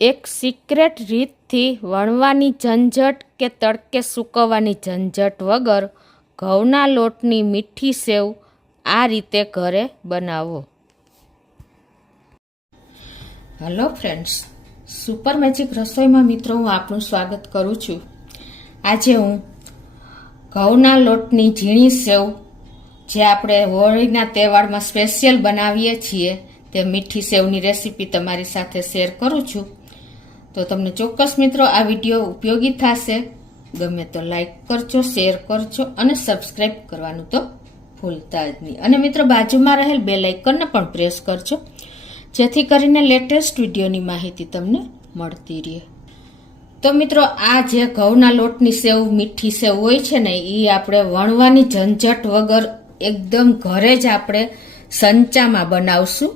એક સિક્રેટ રીતથી વણવાની ઝંઝટ કે તડકે સૂકવવાની ઝંઝટ વગર ઘઉંના લોટની મીઠી સેવ આ રીતે ઘરે બનાવો. હેલો ફ્રેન્ડ્સ, સુપર મેજિક રસોઈમાં મિત્રો હું આપનું સ્વાગત કરું છું. આજે હું ઘઉંના લોટની ઝીણી સેવ જે આપણે હોળીના તહેવારમાં સ્પેશિયલ બનાવીએ છીએ તે મીઠી સેવની રેસીપી તમારી સાથે શેર કરું છું. તો તમને ચોક્કસ મિત્રો આ વિડીયો ઉપયોગી થશે. ગમે તો લાઈક કરજો, શેર કરજો અને સબસ્ક્રાઈબ કરવાનું તો ભૂલતા જ નહીં. અને મિત્રો બાજુમાં રહેલ બેલ આઇકનને પણ પ્રેસ કરજો જેથી કરીને લેટેસ્ટ વિડીયોની માહિતી તમને મળતી રહે. તો મિત્રો આ જે ઘઉંના લોટની સેવ મીઠી સેવ હોય છે ને એ આપણે વણવાની ઝંઝટ વગર એકદમ ઘરે જ આપણે સંચામાં બનાવશું.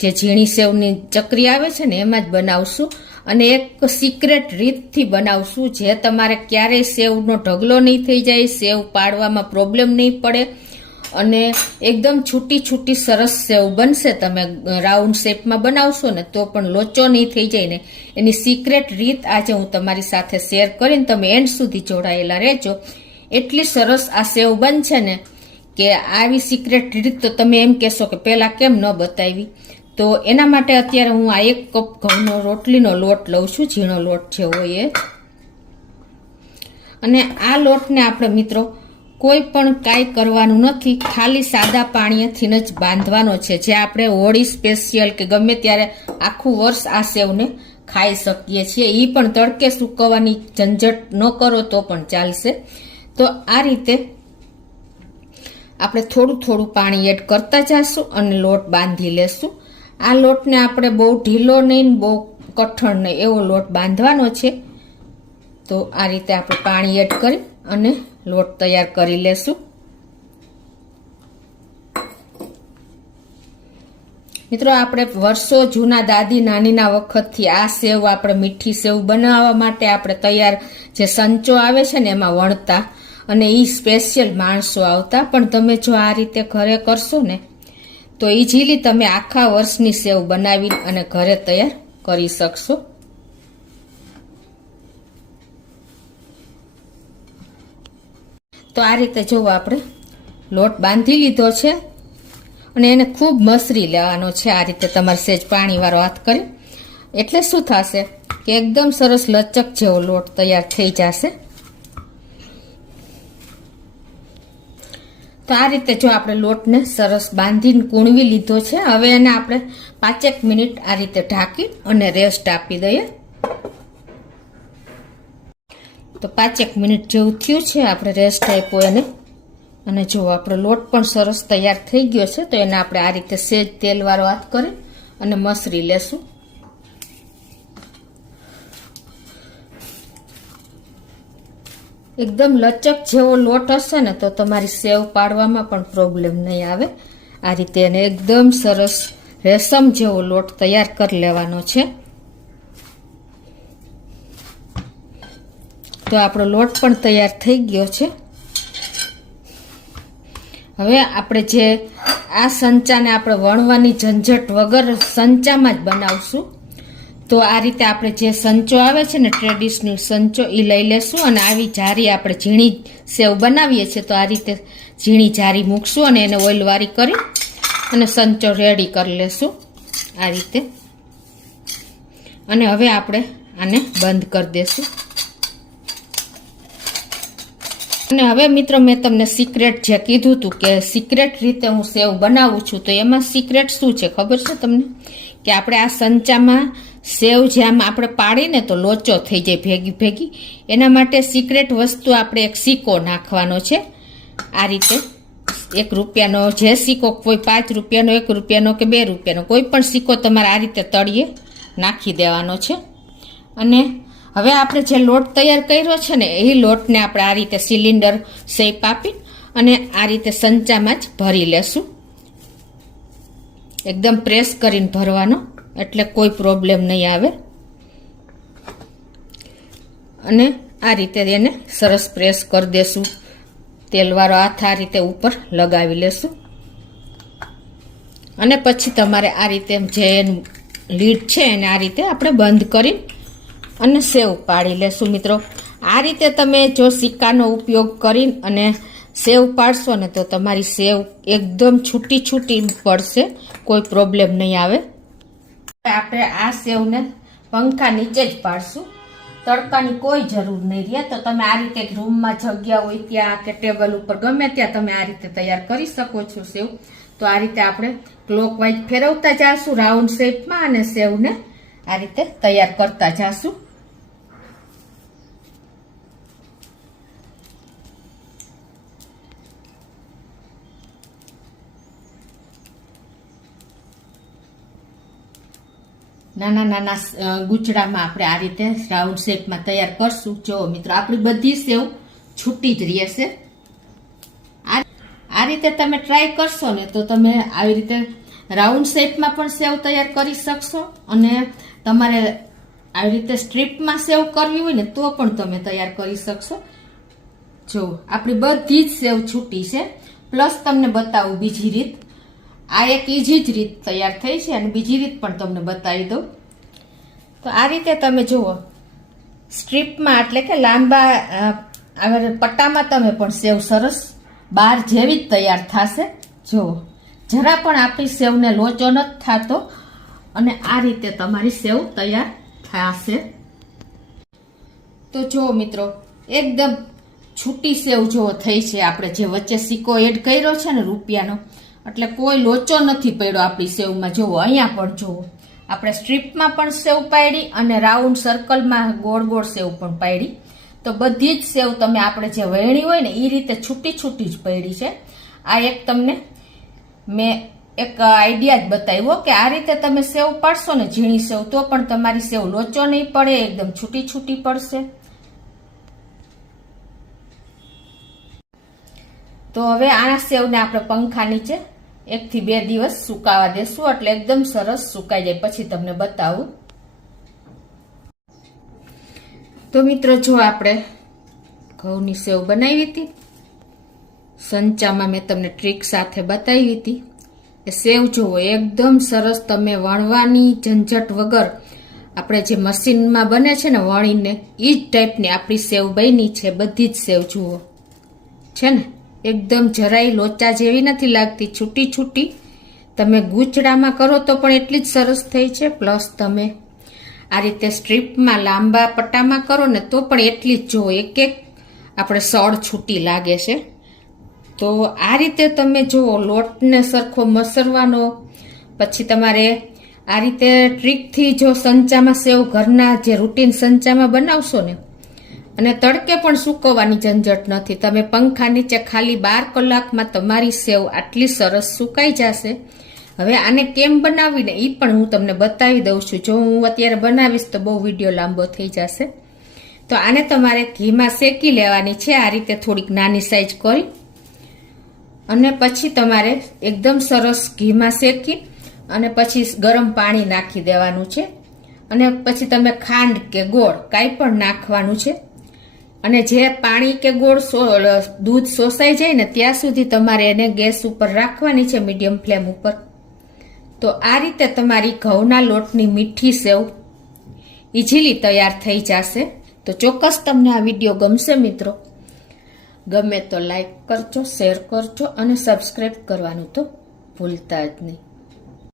જે ઝીણી સેવની ચકરી આવે છે ને એમાં જ બનાવશું અને એક સિક્રેટ રીતથી બનાવશું જે તમારે ક્યારેય સેવનો ઢગલો નહીં થઈ જાય, સેવ પાડવામાં પ્રોબ્લેમ નહીં પડે અને એકદમ છૂટી છૂટી સરસ સેવ બનશે. તમે રાઉન્ડ શેપમાં બનાવશો ને તો પણ લોચો નહીં થઈ જાય ને એની સિક્રેટ રીત આજે હું તમારી સાથે શેર કરીને તમે એન્ડ સુધી જોડાયેલા રહેજો. એટલી સરસ આ સેવ બનશે ને કે આવી સિક્રેટ રીત તો તમે એમ કહેશો કે પહેલાં કેમ ન બતાવી. તો એના માટે અત્યારે હું આ 1 કપ ઘઉંનો રોટલીનો લોટ લઉં છું, ઝીણો લોટ જે હોય એ. અને આ લોટને આપણે મિત્રો કોઈ પણ કાંઈ કરવાનું નથી, ખાલી સાદા પાણીથી જ બાંધવાનો છે. જે આપણે હોળી સ્પેશિયલ કે ગમે ત્યારે આખું વર્ષ આ સેવને ખાઈ શકીએ છીએ. એ પણ તડકે સૂકવવાની ઝંઝટ ન કરો તો પણ ચાલશે. તો આ રીતે આપણે થોડું થોડું પાણી એડ કરતા જઈશું અને લોટ બાંધી લેશું. આ લોટને આપણે બહુ ઢીલો નહીં બહુ કઠણ નહીં એવો લોટ બાંધવાનો છે. તો આ રીતે આપણે પાણી એડ કરી અને લોટ તૈયાર કરી લેશું. મિત્રો આપણે વર્ષો જૂના દાદી નાનીના વખતથી આ સેવ આપણે મીઠી સેવ બનાવવા માટે આપણે તૈયાર જે સંચો આવે છે ને એમાં વણતા અને એ સ્પેશિયલ માણસો આવતા. પણ તમે જો આ રીતે ઘરે કરશો ને તો ઇઝીલી તમે આખા વર્ષની સેવ બનાવી અને ઘરે તૈયાર કરી શકશો. તો આ રીતે જો આપણે લોટ બાંધી લીધો છે અને એને ખૂબ મસરી લેવાનો છે. આ રીતે તમારે સહેજ પાણીવાળો હાથ કરી એટલે શું થશે કે એકદમ સરસ લચક જેવો લોટ તૈયાર થઈ જશે. તો આ રીતે જો આપણે લોટને સરસ બાંધીને કૂણવી લીધો છે. હવે એને આપણે 5 મિનિટ આ રીતે ઢાંકી અને રેસ્ટ આપી દઈએ. તો 5 મિનિટ જેવું થયું છે, આપણે રેસ્ટ આપ્યો એને. અને જો આપણો લોટ પણ સરસ તૈયાર થઈ ગયો છે. તો એને આપણે આ રીતે સહેજ તેલવાળો હાથ કરી અને મસરી લેશું. એકદમ લચક જેવો લોટ હશે ને તો તમારી સેવ પાડવામાં પણ પ્રોબ્લેમ નહીં આવે. આ રીતે એને એકદમ સરસ રેશમ જેવો લોટ તૈયાર કરી લેવાનો છે. તો આપણો લોટ પણ તૈયાર થઈ ગયો છે. હવે આપણે જે આ સંચાને આપણે વણવાની ઝંઝટ વગર સંચામાં જ બનાવશું. તો આ રીતે આપણે જે સંચો આવે છે ને ટ્રેડિશનલ સંચો એ લઈ લેશું અને આવી જારી આપણે ઝીણી સેવ બનાવીએ છીએ તો આ રીતે ઝીણી જારી મૂકશું અને એને ઓઇલવાળી કરી અને સંચો રેડી કરી લેશું આ રીતે. અને હવે આપણે આને બંધ કરી દેશું. અને હવે મિત્રો મેં તમને સિક્રેટ જે કીધું હતું કે સિક્રેટ રીતે હું સેવ બનાવું છું તો એમાં સિક્રેટ શું છે ખબર છે તમને? કે આપણે આ સંચામાં સેવ જેમ આપણે પાડીને તો લોચો થઈ જાય ભેગી ભેગી. એના માટે સિક્રેટ વસ્તુ આપણે એક સિક્કો નાખવાનો છે. આ રીતે 1 રૂપિયાનો જે સિક્કો, કોઈ 5 રૂપિયાનો, 1 રૂપિયાનો કે 2 રૂપિયાનો કોઈ પણ સિક્કો તમારે આ રીતે તળિયે નાખી દેવાનો છે. અને હવે આપણે જે લોટ તૈયાર કર્યો છે ને એ લોટને આપણે આ રીતે સિલિન્ડર શેપ આપી અને આ રીતે સંચામાં જ ભરી લેશું. એકદમ પ્રેસ કરીને ભરવાનો એટલે કોઈ પ્રોબ્લેમ નહીં આવે. અને આ રીતે એને સરસ પ્રેસ કરી દેશું. તેલવાળો હાથ આ રીતે ઉપર લગાવી લેશું અને પછી તમારે આ રીતે જે લીડ છે એને આ રીતે આપણે બંધ કરી અને સેવ પાડી લેશું મિત્રો. આ રીતે તમે જો સિક્કાનો ઉપયોગ કરી અને સેવ પાડશો ને તો તમારી સેવ એકદમ છૂટી છૂટી પડશે, કોઈ પ્રોબ્લેમ નહીં આવે. આપણે આ સેવને પંખા નીચે જ પાડશું, તડકાની કોઈ જરૂર નહીં રહે. તો તમે આ રીતે રૂમમાં જગ્યા હોય ત્યાં કે ટેબલ ઉપર ગમે ત્યાં તમે આ રીતે તૈયાર કરી શકો છો સેવ. તો આ રીતે આપણે ક્લોકવાઇઝ ફેરવતા જાશું રાઉન્ડ શેપમાં અને સેવને આ રીતે તૈયાર કરતા જાશું. નાના નાના ગુચડામાં આપણે આ રીતે રાઉન્ડ શેપમાં તૈયાર કરશું. જો મિત્રો આપણી બધી સેવ છૂટી જ રહેશે. આ રીતે તમે ટ્રાય કરશો ને તો તમે આવી રીતે રાઉન્ડ શેપમાં પણ સેવ તૈયાર કરી શકશો અને તમારે આવી રીતે સ્ટ્રીપમાં સેવ કરવી હોય ને તો પણ તમે તૈયાર કરી શકશો. જો આપણી બધી જ સેવ છૂટી છે. પ્લસ તમને બતાવું બીજી રીત. આ એક ઈજી જ રીત તૈયાર થઈ છે અને બીજી રીત પણ તમને બતાવી દઉં. તો આ રીતે તમે જુઓ સ્ટ્રીપમાં એટલે કે લાંબા પટ્ટામાં તમે પણ સેવ સરસ બાર જેવી જ તૈયાર થશે. જુઓ જરા પણ આપણી સેવને લોચો નથી થતો અને આ રીતે તમારી સેવ તૈયાર થશે. તો જુઓ મિત્રો એકદમ છૂટી સેવ જો થઈ છે. આપણે જે વચ્ચે સિક્કો એડ કર્યો છે ને રૂપિયાનો, એટલે કોઈ લોચો નથી પડ્યો આપણી સેવમાં. જુઓ અહીંયા પણ જુઓ આપણે સ્ટ્રીપમાં પણ સેવ પાડી અને રાઉન્ડ સર્કલમાં ગોળ ગોળ સેવ પણ પાડી. તો બધી જ સેવ તમે આપણે જે વહેણી હોય ને એ રીતે છૂટી છૂટી જ પડી છે. આ એક તમને મેં એક આઈડિયા જ બતાવ્યો કે આ રીતે તમે સેવ પાડશો ને ઝીણી સેવ તો પણ તમારી સેવ લોચો નહીં પડે, એકદમ છૂટી છૂટી પડશે. તો હવે આ સેવને આપણે પંખા નીચે 1 થી 2 દિવસ સુકાવા દેશું એટલે એકદમ સરસ સુકાઈ જાય. પછી તમને બતાવું. તો મિત્રો જો આપણે ઘઉંની સેવ બનાવી હતી સંચામાં, મેં તમને ટ્રીક સાથે બતાવી હતી. એ સેવ જુઓ એકદમ સરસ તમે વણવાની ઝંઝટ વગર આપણે જે મશીનમાં બને છે ને વણીને એ જ ટાઈપની આપણી સેવ બની છે. બધી જ સેવ જુઓ છે ને એકદમ જરાય લોચા જેવી નથી લાગતી, છૂટી છૂટી. તમે ગૂંચડામાં કરો તો પણ એટલી જ સરસ થઈ છે. પ્લસ તમે આ રીતે સ્ટ્રીપમાં લાંબા પટ્ટામાં કરો ને તો પણ એટલી જ જુઓ એક એક આપણે સળ છૂટી લાગે છે. તો આ રીતે તમે જુઓ લોટને સરખો મસરવાનો. પછી તમારે આ રીતે ટ્રીકથી જો સંચામાં સેવ ઘરના જે રૂટીન સંચામાં બનાવશો ને અને તડકે પણ સૂકવવાની ઝંઝટ નથી. તમે પંખા નીચે ખાલી 12 કલાકમાં તમારી સેવ આટલી સરસ સુકાઈ જશે. હવે આને કેમ બનાવવી ને એ પણ હું તમને બતાવી દઉં છું. જો હું અત્યારે બનાવીશ તો બહુ વિડીયો લાંબો થઈ જશે. તો આને તમારે ઘીમાં શેકી લેવાની છે આ રીતે થોડીક નાની સાઈઝ કરી અને પછી તમારે એકદમ સરસ ઘીમાં શેકી અને પછી ગરમ પાણી નાખી દેવાનું છે અને પછી તમે ખાંડ કે ગોળ કાંઈ પણ નાખવાનું છે. અને જે પાણી કે ગોળ દૂધ શોષાઈ જાય ને ત્યાં સુધી તમારે એને ગેસ ઉપર રાખવાની છે, મીડિયમ ફ્લેમ ઉપર. તો આ રીતે તમારી ઘઉંના લોટની મીઠી સેવ ઇઝીલી તૈયાર થઈ જશે. તો ચોક્કસ તમને આ વિડીયો ગમશે મિત્રો. ગમે તો લાઈક કરજો, શેર કરજો અને સબસ્ક્રાઈબ કરવાનું તો ભૂલતા જ નહીં.